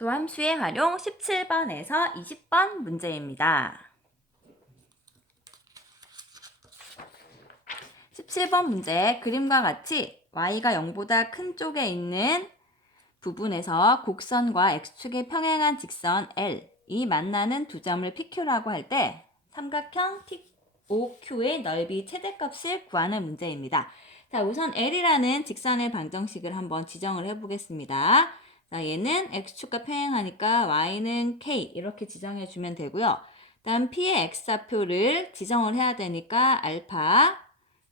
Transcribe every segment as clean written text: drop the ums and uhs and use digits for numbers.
도함수의 활용 17번에서 20번 문제입니다. 17번 문제 그림과 같이 y가 0보다 큰 쪽에 있는 부분에서 곡선과 x축의 평행한 직선 L이 만나는 두 점을 PQ라고 할 때 삼각형 POQ의 넓이 최대값을 구하는 문제입니다. 자, 우선 L이라는 직선의 방정식을 한번 지정을 해보겠습니다. 자, 얘는 x축과 평행하니까 y는 k 이렇게 지정해 주면 되고요. 다음 p의 x좌표를 지정을 해야 되니까 알파,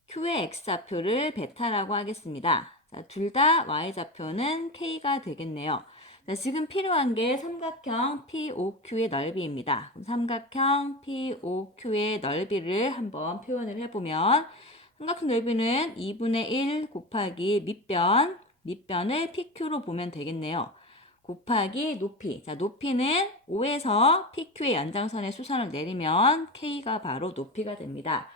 q의 x좌표를 베타라고 하겠습니다. 둘 다 y좌표는 k가 되겠네요. 자, 지금 필요한 게 삼각형 POQ의 넓이입니다. 그럼 삼각형 POQ의 넓이를 한번 표현을 해보면 삼각형 넓이는 2분의 1 곱하기 밑변을 PQ로 보면 되겠네요. 곱하기 높이. 자, 높이는 5에서 PQ의 연장선의 수선을 내리면 K가 바로 높이가 됩니다.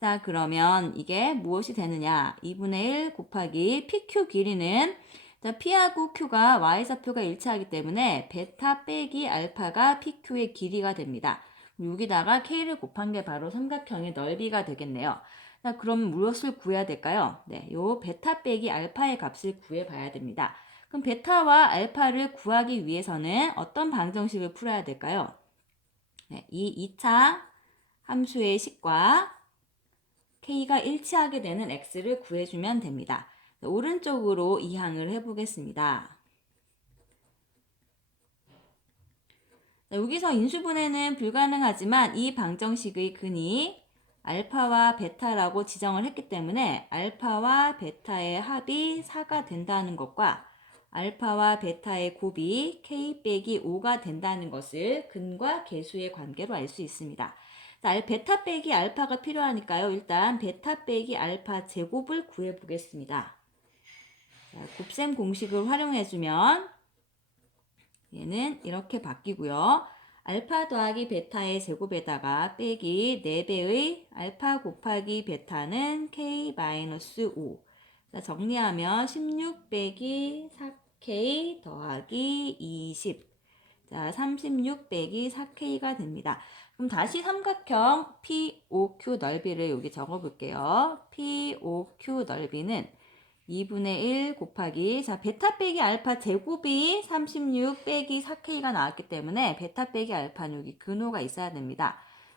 자, 그러면 이게 무엇이 되느냐? 2분의 1 곱하기 PQ 길이는 자, P하고 Q가 Y좌표가 일치하기 때문에 베타 빼기 알파가 PQ의 길이가 됩니다. 여기다가 K를 곱한 게 바로 삼각형의 넓이가 되겠네요. 자, 그럼 무엇을 구해야 될까요? 네, 요 베타 빼기 알파의 값을 구해봐야 됩니다. 그럼 베타와 알파를 구하기 위해서는 어떤 방정식을 풀어야 될까요? 네, 이 2차 함수의 식과 K가 일치하게 되는 X를 구해주면 됩니다. 오른쪽으로 이항을 해보겠습니다. 여기서 인수분해는 불가능하지만 이 방정식의 근이 알파와 베타라고 지정을 했기 때문에 알파와 베타의 합이 4가 된다는 것과 알파와 베타의 곱이 k 빼기 5가 된다는 것을 근과 계수의 관계로 알 수 있습니다. 자, 베타 빼기 알파가 필요하니까요. 일단 베타 빼기 알파 제곱을 구해보겠습니다. 자, 곱셈 공식을 활용해주면 얘는 이렇게 바뀌고요. 알파 더하기 베타의 제곱에다가 빼기 4배의 알파 곱하기 베타는 k-5. 자, 정리하면 16 빼기 4k 더하기 20. 자, 36 빼기 4k가 됩니다. 그럼 다시 삼각형 POQ 넓이를 여기 적어볼게요. POQ 넓이는 2분의 1 곱하기 자 베타 빼기 알파 제곱이 36 빼기 4K가 나왔기 때문에 베타 빼기 알파는 여기 근호가 있어야 됩니다.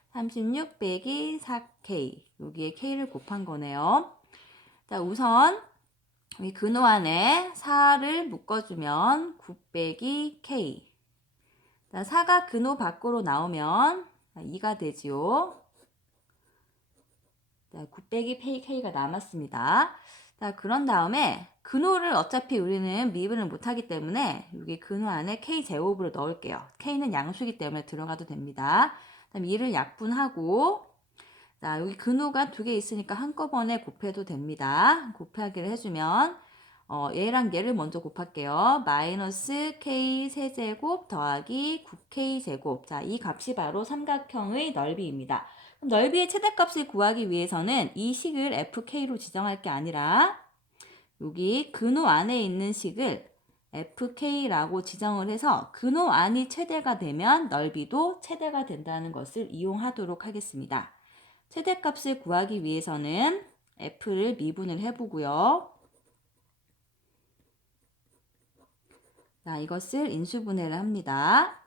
36 빼기 4K 여기에 K를 곱한 거네요. 자 우선 이 근호 안에 4를 묶어주면 9 빼기 K 자 4가 근호 밖으로 나오면 2가 되지요. 자, 9 빼기 K가 남았습니다. 자, 그런 다음에 근호를 어차피 우리는 미분을 못하기 때문에 여기 근호 안에 K제곱으로 넣을게요. K는 양수이기 때문에 들어가도 됩니다. 그다음 2를 약분하고 자, 여기 근호가 2개 있으니까 한꺼번에 곱해도 됩니다. 곱하기를 해주면 얘랑 얘를 먼저 곱할게요. 마이너스 K 세제곱 더하기 9K 제곱. 자, 이 값이 바로 삼각형의 넓이입니다. 그럼 넓이의 최대값을 구하기 위해서는 이 식을 FK로 지정할 게 아니라 여기 근호 안에 있는 식을 FK라고 지정을 해서 근호 안이 최대가 되면 넓이도 최대가 된다는 것을 이용하도록 하겠습니다. 최대값을 구하기 위해서는 F를 미분을 해보고요. 자, 이것을 인수분해를 합니다.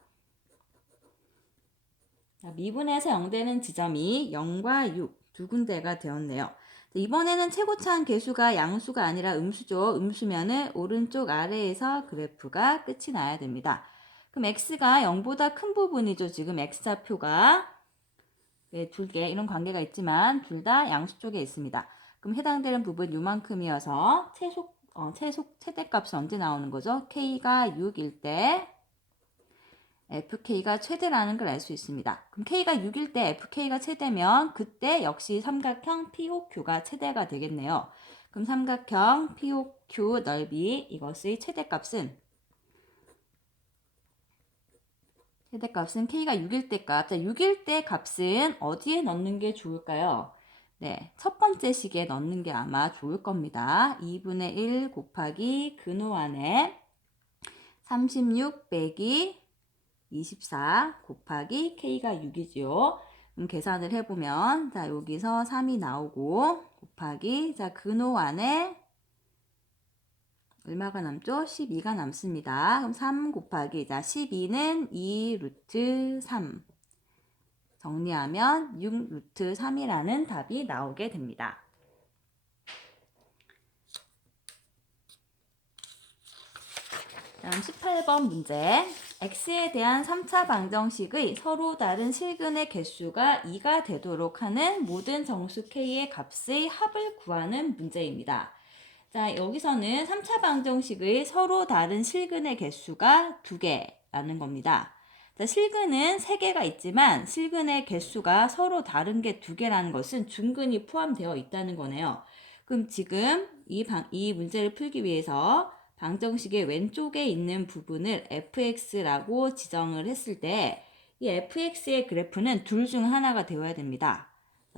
자, 미분해서 0되는 지점이 0과 6 두 군데가 되었네요. 이번에는 최고차한 개수가 양수가 아니라 음수죠. 음수면은 오른쪽 아래에서 그래프가 끝이 나야 됩니다. 그럼 x가 0보다 큰 부분이죠. 지금 x좌표가 네, 두 개 이런 관계가 있지만 둘 다 양수 쪽에 있습니다. 그럼 해당되는 부분 요만큼이어서 최대값이 언제 나오는 거죠? k가 6일 때 FK가 최대라는 걸 알 수 있습니다. 그럼 K가 6일 때 FK가 최대면 그때 역시 삼각형 POQ가 최대가 되겠네요. 그럼 삼각형 POQ 넓이 이것의 최대값은 K가 6일 때 값. 자, 6일 때 값은 어디에 넣는 게 좋을까요? 네, 첫 번째 식에 넣는 게 아마 좋을 겁니다. 2분의 1 곱하기 근호 안에 36 빼기 24 곱하기 k가 6이죠. 그럼 계산을 해보면 자 여기서 3이 나오고 곱하기 자 근호 안에 얼마가 남죠? 12가 남습니다. 그럼 3 곱하기 자 12는 2 루트 3 정리하면 6 루트 3이라는 답이 나오게 됩니다. 다음 18번 문제. x에 대한 3차 방정식의 서로 다른 실근의 개수가 2가 되도록 하는 모든 정수 k의 값의 합을 구하는 문제입니다. 자, 여기서는 3차 방정식의 서로 다른 실근의 개수가 2개라는 겁니다. 자, 실근은 3개가 있지만 실근의 개수가 서로 다른 게 2개라는 것은 중근이 포함되어 있다는 거네요. 그럼 지금 이 문제를 풀기 위해서 방정식의 왼쪽에 있는 부분을 fx라고 지정을 했을 때 이 fx의 그래프는 둘 중 하나가 되어야 됩니다.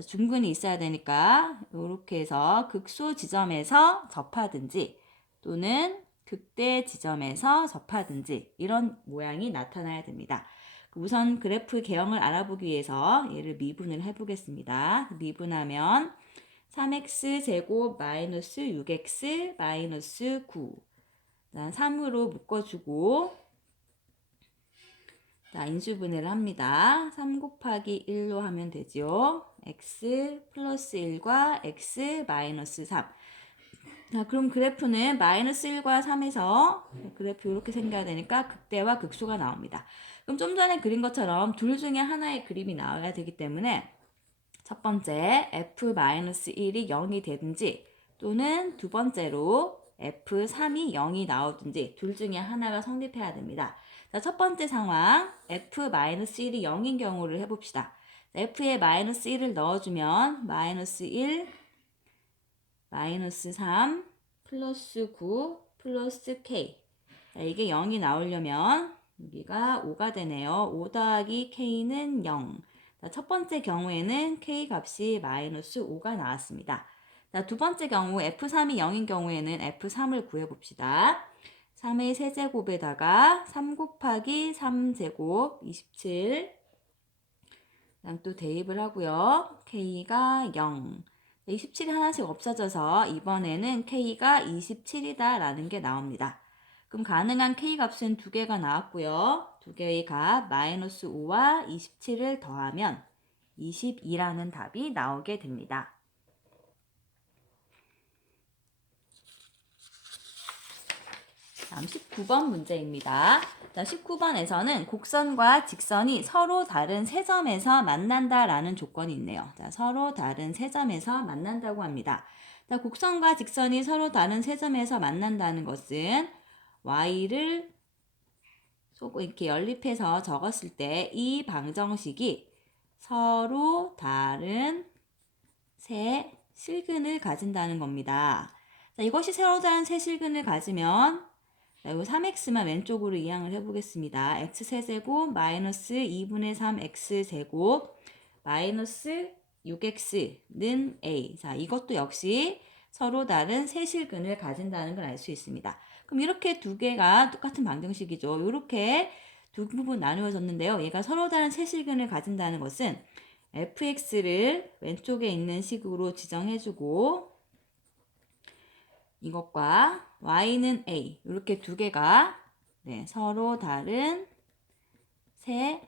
중근이 있어야 되니까 이렇게 해서 극소 지점에서 접하든지 또는 극대 지점에서 접하든지 이런 모양이 나타나야 됩니다. 우선 그래프 개형을 알아보기 위해서 얘를 미분을 해보겠습니다. 미분하면 3x 제곱 마이너스 6x 마이너스 9 3으로 묶어주고 자, 인수분해를 합니다. 3 곱하기 1로 하면 되죠. x 플러스 1과 x 마이너스 3. 자, 그럼 그래프는 마이너스 1과 3에서 그래프 이렇게 생겨야 되니까 극대와 극소가 나옵니다. 그럼 좀 전에 그린 것처럼 둘 중에 하나의 그림이 나와야 되기 때문에 첫 번째 f-1이 0이 되든지 또는 두 번째로 f3이 0이 나오든지 둘 중에 하나가 성립해야 됩니다. 자, 첫 번째 상황 f-1이 0인 경우를 해봅시다. f에 마이너스 1을 넣어주면 마이너스 1, 마이너스 3, 플러스 9, 플러스 k. 자, 이게 0이 나오려면 여기가 5가 되네요. 5 더하기 k는 0. 자, 첫 번째 경우에는 k 값이 마이너스 5가 나왔습니다. 자, 두 번째 경우 f3이 0인 경우에는 f3을 구해봅시다. 3의 세제곱에다가 3 곱하기 3제곱 27. 또 대입을 하고요. k가 0. 27이 하나씩 없어져서 이번에는 k가 27이다 라는 게 나옵니다. 그럼 가능한 k 값은 두 개가 나왔고요. 두 개의 값 마이너스 5와 27을 더하면 22라는 답이 나오게 됩니다. 다음 19번 문제입니다. 자, 19번에서는 곡선과 직선이 서로 다른 세 점에서 만난다라는 조건이 있네요. 자, 서로 다른 세 점에서 만난다고 합니다. 자, 곡선과 직선이 서로 다른 세 점에서 만난다는 것은 y를 이렇게 연립해서 적었을 때 이 방정식이 서로 다른 세 실근을 가진다는 겁니다. 자, 이것이 서로 다른 세 실근을 가지면 자, 이 3x만 왼쪽으로 이항을 해보겠습니다. x세제곱 마이너스 2분의 3x제곱 마이너스 6x는 a. 자, 이것도 역시 서로 다른 세 실근을 가진다는 걸 알 수 있습니다. 그럼 이렇게 두 개가 똑같은 방정식이죠. 이렇게 두 부분 나누어졌는데요. 얘가 서로 다른 세 실근을 가진다는 것은 fx를 왼쪽에 있는 식으로 지정해주고 이것과 y는 a 이렇게 두 개가 서로 다른 세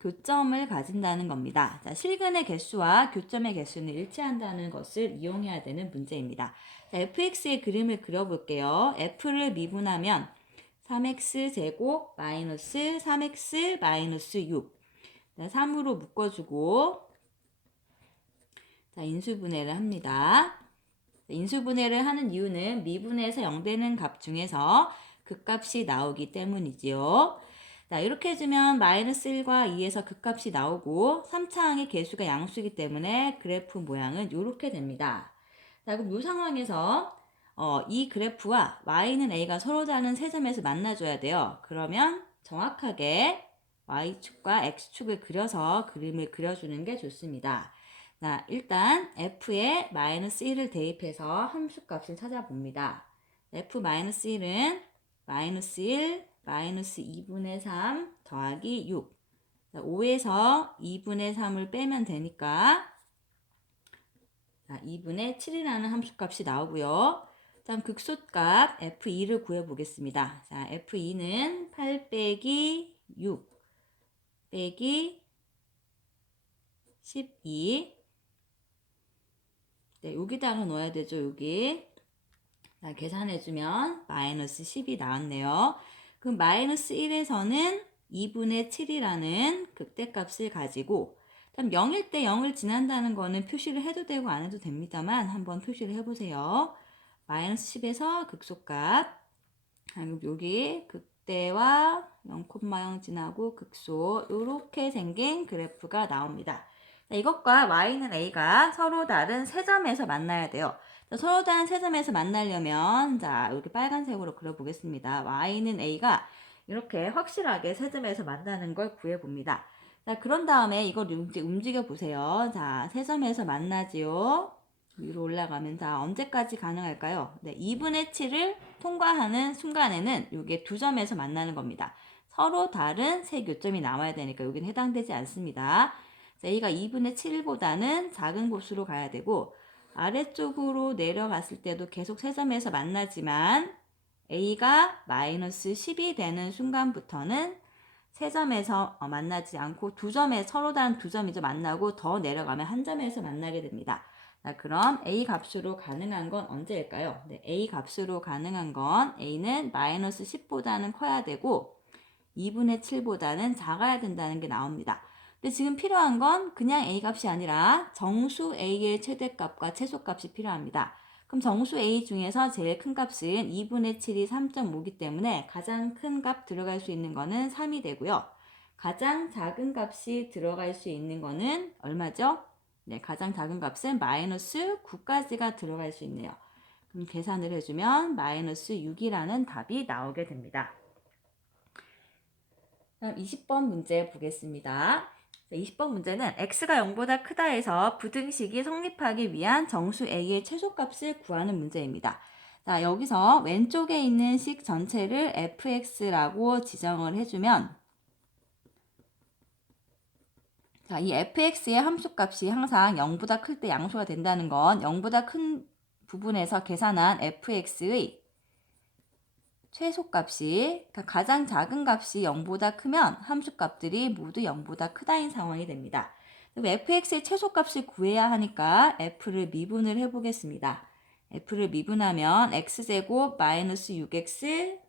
교점을 가진다는 겁니다. 자, 실근의 개수와 교점의 개수는 일치한다는 것을 이용해야 되는 문제입니다. 자, fx의 그림을 그려볼게요. f를 미분하면 3x 제곱 마이너스 3x 마이너스 6 자, 3으로 묶어주고 자, 인수분해를 합니다. 인수분해를 하는 이유는 미분해서 0되는 값 중에서 극값이 나오기 때문이지요. 자, 이렇게 해주면 마이너스 1과 2에서 극값이 나오고 3차항의 개수가 양수이기 때문에 그래프 모양은 이렇게 됩니다. 자, 그럼 이 상황에서 이 그래프와 y는 a가 서로 다른 세 점에서 만나줘야 돼요. 그러면 정확하게 y축과 x축을 그려서 그림을 그려주는 게 좋습니다. 자, 일단 f에 마이너스 1을 대입해서 함수값을 찾아봅니다. f-1은 마이너스 1, 마이너스 2분의 3 더하기 6. 5에서 2분의 3을 빼면 되니까 2분의 7이라는 함수값이 나오고요. 다음 극소값 F2를 구해보겠습니다. 자, F2는 8 빼기 6 빼기 12. 네, 여기다가 넣어야 되죠, 여기. 자, 계산해주면 마이너스 10이 나왔네요. 그럼 마이너스 1에서는 2분의 7이라는 극대값을 가지고, 그럼 0일 때 0을 지난다는 거는 표시를 해도 되고 안 해도 됩니다만 한번 표시를 해보세요. 마이너스 10에서 극소값, 여기 극대와 0,0 지나고 극소, 이렇게 생긴 그래프가 나옵니다. 자, 이것과 y는 a가 서로 다른 세 점에서 만나야 돼요. 자, 서로 다른 세 점에서 만나려면 자, 이렇게 빨간색으로 그려보겠습니다. y는 a가 이렇게 확실하게 세 점에서 만나는 걸 구해봅니다. 자, 그런 다음에 이걸 이제 움직여 보세요. 자, 세 점에서 만나지요. 위로 올라가면 자, 언제까지 가능할까요? 네, 2분의 7을 통과하는 순간에는 이게 두 점에서 만나는 겁니다. 서로 다른 세 교점이 나와야 되니까 여기는 해당되지 않습니다. 자, A가 2분의 7보다는 작은 곳으로 가야 되고 아래쪽으로 내려갔을 때도 계속 세 점에서 만나지만 A가 마이너스 10이 되는 순간부터는 세 점에서 만나지 않고 두 점에 서로 다른 두 점이죠. 만나고 더 내려가면 한 점에서 만나게 됩니다. 자, 그럼 A 값으로 가능한 건 언제일까요? 네, A 값으로 가능한 건 A는 마이너스 10보다는 커야 되고 2분의 7보다는 작아야 된다는 게 나옵니다. 근데 지금 필요한 건 그냥 A 값이 아니라 정수 A의 최대값과 최소값이 필요합니다. 그럼 정수 A 중에서 제일 큰 값은 2분의 7이 3.5이기 때문에 가장 큰 값 들어갈 수 있는 거는 3이 되고요. 가장 작은 값이 들어갈 수 있는 거는 얼마죠? 네, 가장 작은 값은 마이너스 9까지가 들어갈 수 있네요. 그럼 계산을 해주면 마이너스 6이라는 답이 나오게 됩니다. 다음 20번 문제 보겠습니다. 20번 문제는 x가 0보다 크다 해서 부등식이 성립하기 위한 정수 a의 최소값을 구하는 문제입니다. 자, 여기서 왼쪽에 있는 식 전체를 fx라고 지정을 해주면 자, 이 fx의 함수값이 항상 0보다 클 때 양수가 된다는 건 0보다 큰 부분에서 계산한 fx의 최소값이 그러니까 가장 작은 값이 0보다 크면 함수값들이 모두 0보다 크다인 상황이 됩니다. 그럼 fx의 최소값을 구해야 하니까 f를 미분을 해보겠습니다. f를 미분하면 x제곱 마이너스 6x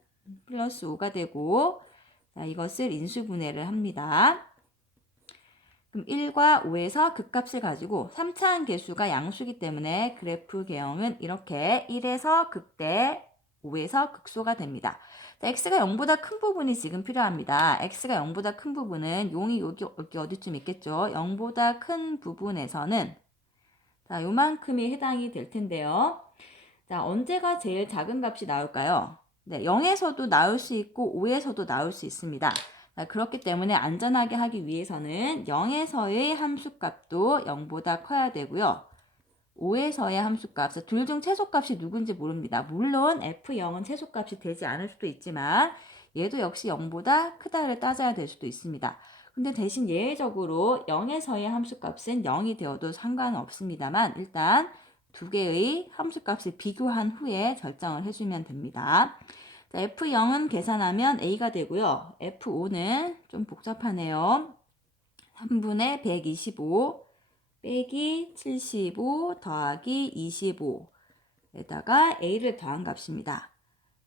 플러스 5가 되고 자, 이것을 인수분해를 합니다. 그럼 1과 5에서 극값을 가지고 3차원 계수가 양수이기 때문에 그래프 개형은 이렇게 1에서 극대 5에서 극소가 됩니다. 자, x가 0보다 큰 부분이 지금 필요합니다. x가 0보다 큰 부분은 용이 여기 어디쯤 있겠죠. 0보다 큰 부분에서는 자, 요만큼이 해당이 될 텐데요. 자, 언제가 제일 작은 값이 나올까요? 네, 0에서도 나올 수 있고 5에서도 나올 수 있습니다. 자, 그렇기 때문에 안전하게 하기 위해서는 0에서의 함수값도 0보다 커야 되고요. 5에서의 함수값, 둘 중 최소값이 누군지 모릅니다. 물론 F0은 최소값이 되지 않을 수도 있지만 얘도 역시 0보다 크다를 따져야 될 수도 있습니다. 근데 대신 예외적으로 0에서의 함수값은 0이 되어도 상관은 없습니다만 일단 두 개의 함수값을 비교한 후에 결정을 해주면 됩니다. 자, F0은 계산하면 A가 되고요. F5는 좀 복잡하네요. 3분의 125 빼기 75 더하기 25에다가 A를 더한 값입니다.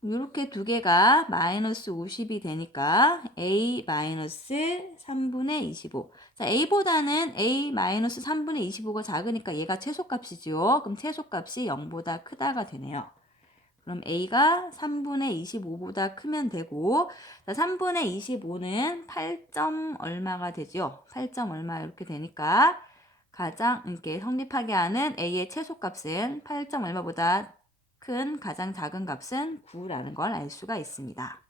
이렇게 두 개가 마이너스 50이 되니까 A 마이너스 3분의 25. 자, A보다는 A 마이너스 3분의 25가 작으니까 얘가 최소값이죠. 그럼 최소값이 0보다 크다가 되네요. 그럼 A가 3분의 25보다 크면 되고, 자, 3분의 25는 8점 얼마가 되죠? 8점 얼마 이렇게 되니까 가장 이렇게 성립하게 하는 A의 최소값은 8점 얼마보다 큰 가장 작은 값은 9라는 걸 알 수가 있습니다.